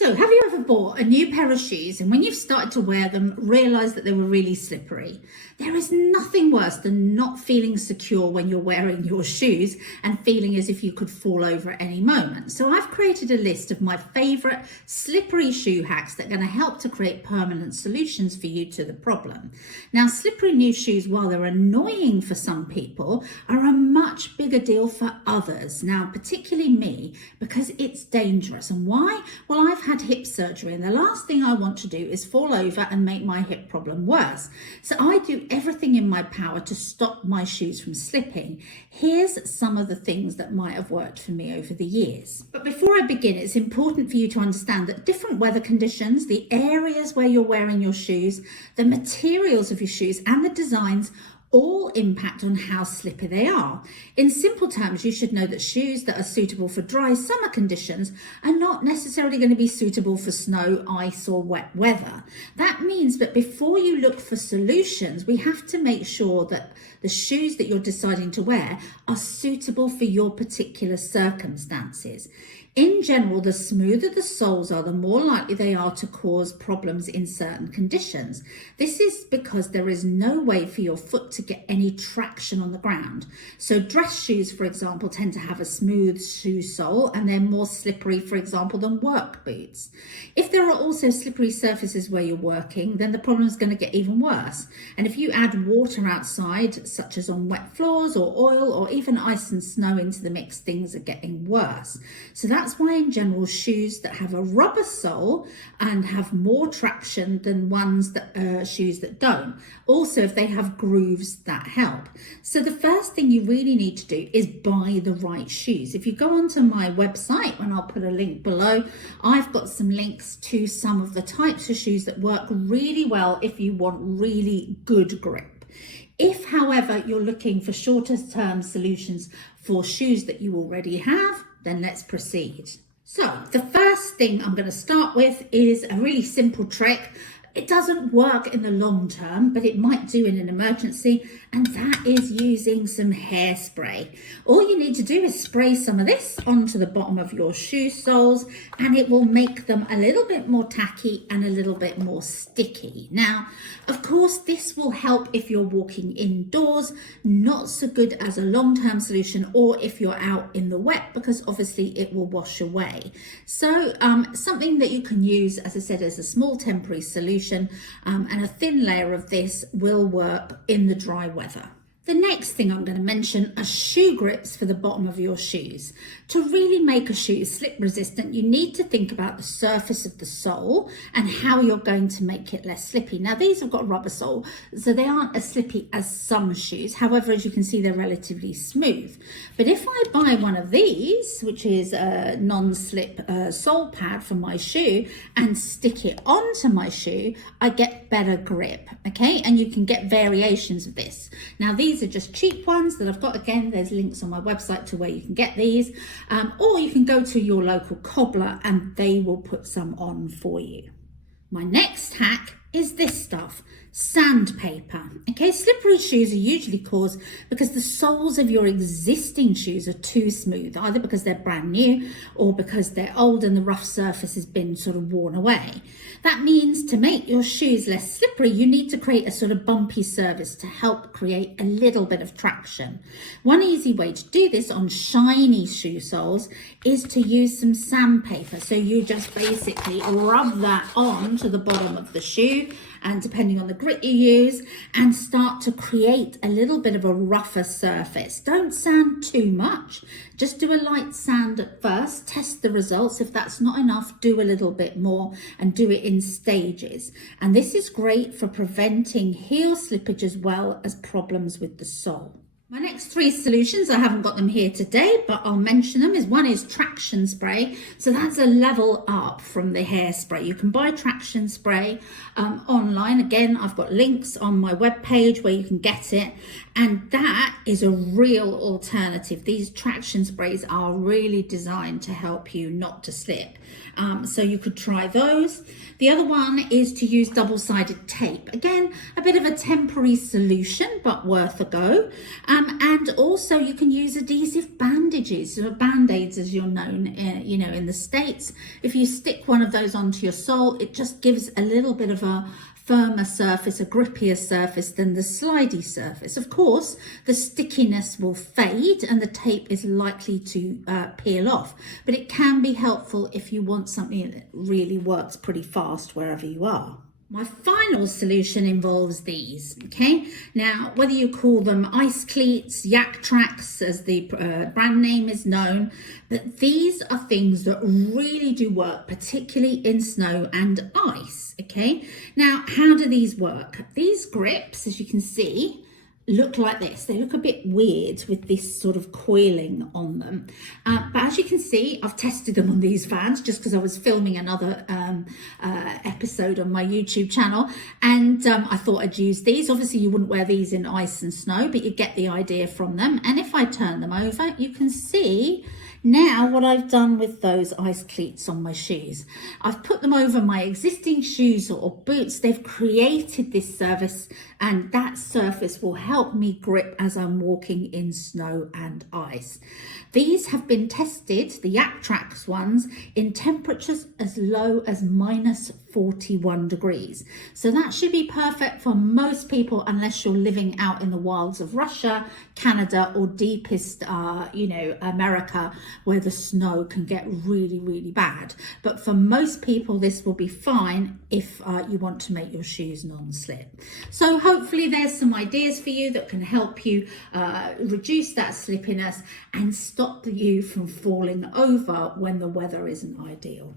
So, have you ever bought a new pair of shoes and when you've started to wear them, realised that they were really slippery? There is nothing worse than not feeling secure when you're wearing your shoes and feeling as if you could fall over at any moment. So, I've created a list of my favourite slippery shoe hacks that are going to help to create permanent solutions for you to the problem. Now, slippery new shoes, while they're annoying for some people, are a much bigger deal for others. Now, particularly me, because it's dangerous. And why? Well, I've had hip surgery and the last thing I want to do is fall over and make my hip problem worse. So I do everything in my power to stop my shoes from slipping. Here's some of the things that might have worked for me over the years. But before I begin, it's important for you to understand that different weather conditions, the areas where you're wearing your shoes, the materials of your shoes and the designs all impact on how slippery they are. In simple terms, you should know that shoes that are suitable for dry summer conditions are not necessarily going to be suitable for snow, ice or wet weather. That means that before you look for solutions, we have to make sure that the shoes that you're deciding to wear are suitable for your particular circumstances. In general, the smoother the soles are, the more likely they are to cause problems in certain conditions. This is because there is no way for your foot to get any traction on the ground. So dress shoes, for example, tend to have a smooth shoe sole and they're more slippery, for example, than work boots. If there are also slippery surfaces where you're working, then the problem is going to get even worse. And if you add water outside, such as on wet floors or oil or even ice and snow into the mix, things are getting worse. So that's why in general shoes that have a rubber sole and have more traction than shoes that don't. Also, if they have grooves, that help. So the first thing you really need to do is buy the right shoes. If you go onto my website, and I'll put a link below, I've got some links to some of the types of shoes that work really well if you want really good grip. If, however, you're looking for shorter term solutions for shoes that you already have, then let's proceed. So the first thing I'm going to start with is a really simple trick. It doesn't work in the long term, but it might do in an emergency, and that is using some hairspray. All you need to do is spray some of this onto the bottom of your shoe soles, and it will make them a little bit more tacky and a little bit more sticky. Now, of course, this will help if you're walking indoors, not so good as a long-term solution, or if you're out in the wet, because obviously it will wash away. So something that you can use, as I said, as a small temporary solution, and a thin layer of this will work in the dry weather. The next thing I'm going to mention are shoe grips for the bottom of your shoes. To really make a shoe slip resistant, you need to think about the surface of the sole and how you're going to make it less slippy. Now, these have got a rubber sole, so they aren't as slippy as some shoes. However, as you can see, they're relatively smooth. But if I buy one of these, which is a non-slip sole pad for my shoe, and stick it onto my shoe, I get better grip, okay? And you can get variations of this. Now, these are just cheap ones that I've got. Again, there's links on my website to where you can get these, or you can go to your local cobbler and they will put some on for you. My next hack is this stuff, sandpaper. Okay, slippery shoes are usually caused because the soles of your existing shoes are too smooth, either because they're brand new or because they're old and the rough surface has been sort of worn away. That means to make your shoes less slippery, you need to create a sort of bumpy surface to help create a little bit of traction. One easy way to do this on shiny shoe soles is to use some sandpaper. So you just basically rub that on to the bottom of the shoe, and depending on the grit you use, and start to create a little bit of a rougher surface. Don't sand too much, just do a light sand at first, test the results. If that's not enough, do a little bit more and do it in stages. And this is great for preventing heel slippage as well as problems with the sole. My next three solutions, I haven't got them here today, but I'll mention them. One is traction spray. So that's a level up from the hairspray. You can buy traction spray online. Again, I've got links on my webpage where you can get it. And that is a real alternative. These traction sprays are really designed to help you not to slip. So you could try those. The other one is to use double-sided tape. Again, a bit of a temporary solution, but worth a go. And also you can use adhesive bandages, or band-aids as you're known, in the States. If you stick one of those onto your sole, it just gives a little bit of a firmer surface, a grippier surface than the slidey surface. Of course, the stickiness will fade and the tape is likely to peel off, but it can be helpful if you want something that really works pretty fast wherever you are. My final solution involves these, okay? Now, whether you call them ice cleats, yak tracks, as the brand name is known, but these are things that really do work, particularly in snow and ice, okay? Now, how do these work? These grips, as you can see, look like this. They look a bit weird with this sort of coiling on them. But as you can see, I've tested them on these fans just because I was filming another episode on my YouTube channel, and I thought I'd use these. Obviously, you wouldn't wear these in ice and snow, but you get the idea from them. And if I turn them over, you can see now what I've done with those ice cleats on my shoes. I've put them over my existing shoes or boots. They've created this surface, and that surface will help me grip as I'm walking in snow and ice. These have been tested, the Yak Trax ones, in temperatures as low as minus 41 degrees. So that should be perfect for most people, unless you're living out in the wilds of Russia, Canada, or deepest, America, where the snow can get really, really bad. But for most people, this will be fine if you want to make your shoes non-slip. So hopefully there's some ideas for you that can help you reduce that slippiness and stop you from falling over when the weather isn't ideal.